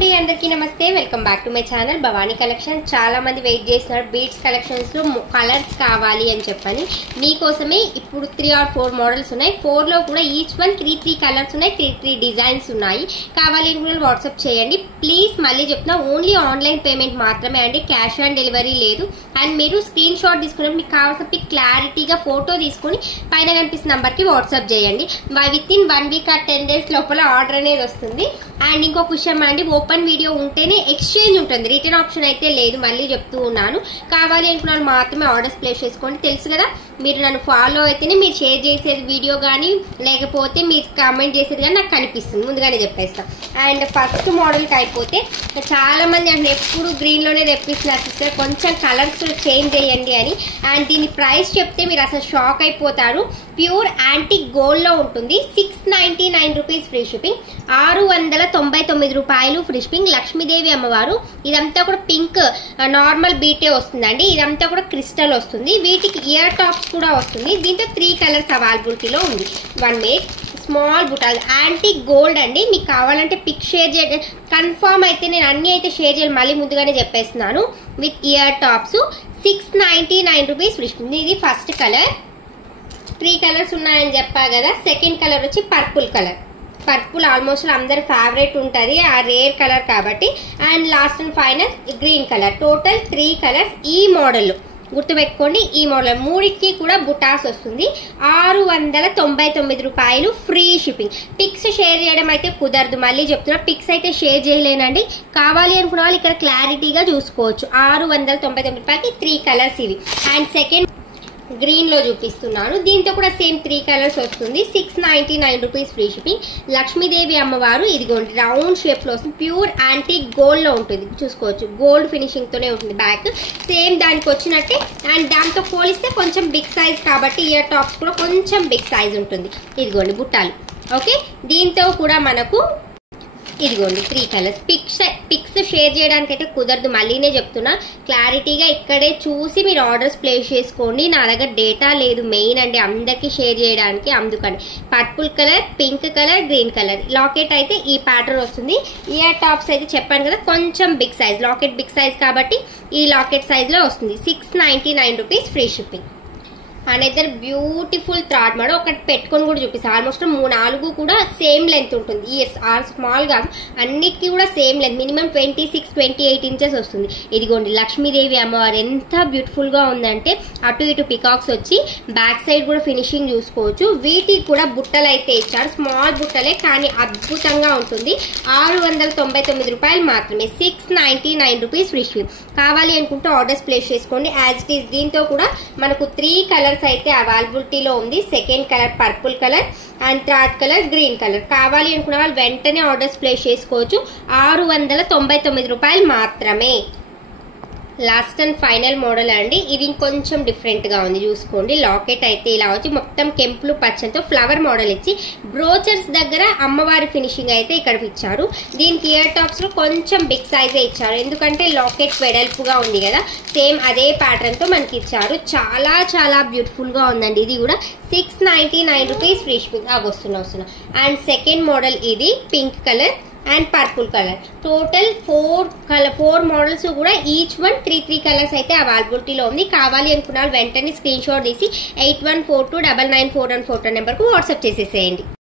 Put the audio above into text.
అండి అందరికీ నమస్తే welcome back to my channel Bhavani collection. చాలా మంది వెయిట్ చేస్తున్నారు బీడ్స్ కలెక్షన్స్ లో కలర్స్ కావాలి అని చెప్పని. మీకోసమే ఇప్పుడు 3 or 4 మోడల్స్ ఉన్నాయి. 4 లో కూడా ఈచ్ వన్ 3 కలర్స్ ఉన్నాయి, 3 డిజైన్స్ ఉన్నాయి. కావాలి అని వాట్సాప్ చేయండి ప్లీజ్. మళ్ళీ చెప్తున్నా ఓన్లీ ఆన్లైన్ పేమెంట్ మాత్రమే అండి, క్యాష్ ఆన్ డెలివరీ లేదు. అండ్ మీరు స్క్రీన్ షాట్ తీసుకున్నప్పుడు మీకు కావాల్సిన పిక్ క్లారిటీగా ఫోటో తీసుకుని పైన కనిపిస్తున్న నంబర్ కి వాట్సాప్ చేయండి. With in 1 week or 10 days లోపల ఆర్డర్ అనేది వస్తుంది. అండ్ ఇంకొక విషయం అండి, ఓపెన్ వీడియో ఉంటేనే ఎక్స్చేంజ్ ఉంటుంది, రిటర్న్ ఆప్షన్ అయితే లేదు. మళ్ళీ చెప్తూ ఉన్నాను, కావాలి అనుకున్న మాత్రమే ఆర్డర్స్ ప్లేస్ చేసుకోండి. తెలుసు కదా, మీరు నన్ను ఫాలో అయితేనే మీరు షేర్ చేసేది వీడియో కానీ లేకపోతే మీరు కామెంట్ చేసేది కానీ నాకు కనిపిస్తుంది, ముందుగానే చెప్పేస్తాను. అండ్ ఫస్ట్ మోడల్కి అయిపోతే చాలా మంది అంటే ఎప్పుడు గ్రీన్లోనే తెప్పిస్తున్నారు, కొంచెం కలర్స్ చేంజ్ చేయండి అని. అండ్ దీని ప్రైస్ చెప్తే మీరు అసలు షాక్ అయిపోతారు. ప్యూర్ యాంటిక్ గోల్డ్ లో ఉంటుంది. 699 రూపీస్ ఫ్రీ షిప్పింగ్, 699 రూపాయలు ఫ్రీ షిప్పింగ్. లక్ష్మీదేవి అమ్మవారు, ఇదంతా కూడా పింక్ నార్మల్ బీటే వస్తుందండి, ఇదంతా కూడా క్రిస్టల్ వస్తుంది. వీటికి ఇయర్ టాప్స్ కూడా వస్తుంది. దీంతో 3 కలర్స్ అవైలబిలిటీలో ఉంది. 1 minute స్మాల్ బుటాల్ యాంటిక్ గోల్డ్ అండి. మీకు కావాలంటే పిక్ షేర్ చేయండి, కన్ఫర్మ్ అయితే నేను అన్ని అయితే షేర్ చేయాలి, మళ్ళీ ముందుగానే చెప్పేస్తున్నాను. With ear tops 699 rupees free shipping. ఇది ఫస్ట్ కలర్. 3 కలర్స్ ఉన్నాయని చెప్పా కదా. సెకండ్ కలర్ వచ్చి పర్పుల్ కలర్. పర్పుల్ ఆల్మోస్ట్ అందరి ఫేవరెట్ ఉంటుంది, ఆ రేర్ కలర్ కాబట్టి. And last and final green colour. Total 3 colours. ఈ మోడల్ గుర్తుపెట్టుకోండి, ఈ మోడల్ మూడికి కూడా బుటాస్ వస్తుంది. 699 రూపాయలు ఫ్రీ షిప్పింగ్. పిక్స్ షేర్ చేయడం అయితే కుదరదు, మళ్ళీ చెప్తున్నా, పిక్స్ అయితే షేర్ చేయలేనండి. కావాలి అనుకున్న వాళ్ళు ఇక్కడ క్లారిటీగా చూసుకోవచ్చు. 699 రూపాయలకి 3 కలర్స్ ఇవి. అండ్ సెకండ్ గ్రీన్ లో చూపిస్తున్నాను, దీంతో కూడా సేమ్ 3 కలర్స్ వస్తుంది. 699 రూపీస్ ఫ్రీ షిప్పింగ్. లక్ష్మీదేవి అమ్మవారు, ఇదిగోండి రౌండ్ షేప్ లో వస్తుంది. ప్యూర్ యాంటిక్ గోల్డ్ లో ఉంటుంది, చూసుకోవచ్చు. గోల్డ్ ఫినిషింగ్ తోనే ఉంటుంది బ్యాక్, సేమ్ దానికి వచ్చినట్టే. అండ్ దాంతో పోలిస్తే కొంచెం బిగ్ సైజ్ కాబట్టి ఇయర్ టాప్స్ కూడా కొంచెం బిగ్ సైజ్ ఉంటుంది. ఇదిగోండి బుట్టాలు. ఓకే, దీంతో కూడా మనకు ఇదిగోండి 3 కలర్స్. పిక్స్ షేర్ చేయడానికి అయితే కుదరదు, మళ్ళీనే చెప్తున్నా, క్లారిటీగా ఇక్కడే చూసి మీరు ఆర్డర్స్ ప్లేస్ చేసుకోండి. నా దగ్గర డేటా లేదు మెయిన్ అండి అందరికి షేర్ చేయడానికి, అందుకని. Purple colour, pink colour, green colour. Locket అయితే ఈ ప్యాటర్న్ వస్తుంది. ఇయర్ టాప్స్ అయితే చెప్పాను కదా కొంచెం big size, locket big size కాబట్టి ఈ లాకెట్ సైజ్ లో వస్తుంది. 699 rupees free shipping. Another beautiful thread model. ఒకటి పెట్టుకొని కూడా చూపిస్తాను. ఆల్మోస్ట్ 4 కూడా సేమ్ లెంత్ ఉంటుంది. ఈ స్మాల్ కాదు, అన్నిటికీ కూడా సేమ్ లెంత్, మినిమం 26-28 ఇంచెస్ వస్తుంది. ఇదిగోండి లక్ష్మీదేవి అమ్మవారు ఎంత బ్యూటిఫుల్ గా ఉందంటే, అటు ఇటు పికాక్స్ వచ్చి బ్యాక్ సైడ్ కూడా ఫినిషింగ్ చూసుకోవచ్చు. వీటికి కూడా బుట్టలు అయితే ఇచ్చారు, స్మాల్ బుట్టలే కానీ అద్భుతంగా ఉంటుంది. 699 రూపాయలు మాత్రమే. 699 రూపీస్ ఫ్రీ షిప్పింగ్. కావాలి అనుకుంటే ఆర్డర్స్ ప్లేస్ చేసుకోండి. యాజ్ ఇట్ ఈస్ దీంతో కూడా మనకు 3 కలర్స్ అయితే అవైలబిలిటీలో ఉంది. Second colour purple colour and third colour green colour. కావాలి అనుకున్న వాళ్ళు వెంటనే ఆర్డర్స్ ప్లేస్ చేసుకోవచ్చు. 699 రూపాయలు మాత్రమే. లాస్ట్ అండ్ ఫైనల్ మోడల్ అండి, ఇది కొంచెం డిఫరెంట్ గా ఉంది, చూసుకోండి. లాకెట్ అయితే ఇలా వచ్చి మొత్తం కెంపులు పచ్చంతో ఫ్లవర్ మోడల్ ఇచ్చి బ్రోచర్స్ దగ్గర అమ్మవారి ఫినిషింగ్ అయితే ఇక్కడ ఇచ్చారు. దీనికి ఇయర్ టాప్స్ లో కొంచెం బిగ్ సైజే ఇచ్చారు, ఎందుకంటే లాకెట్ వెడల్పుగా ఉంది కదా. సేమ్ అదే ప్యాటర్న్ తో మనకి ఇచ్చారు. చాలా చాలా బ్యూటిఫుల్ గా ఉందండి. ఇది కూడా 699 రూపీస్ ఫ్రీ షిప్పింగ్. వస్తున్నా. అండ్ సెకండ్ మోడల్ ఇది pink colour and purple colour. Total 4 models కూడా ఈచ్ వన్ 3 కలర్స్ అయితే అవైలబిలిటీలో ఉంది. కావాలి అనుకున్న వెంటనే స్క్రీన్ షాట్ తీసి 8142994141 నెంబర్ కు వాట్సాప్ చేసేసేయండి.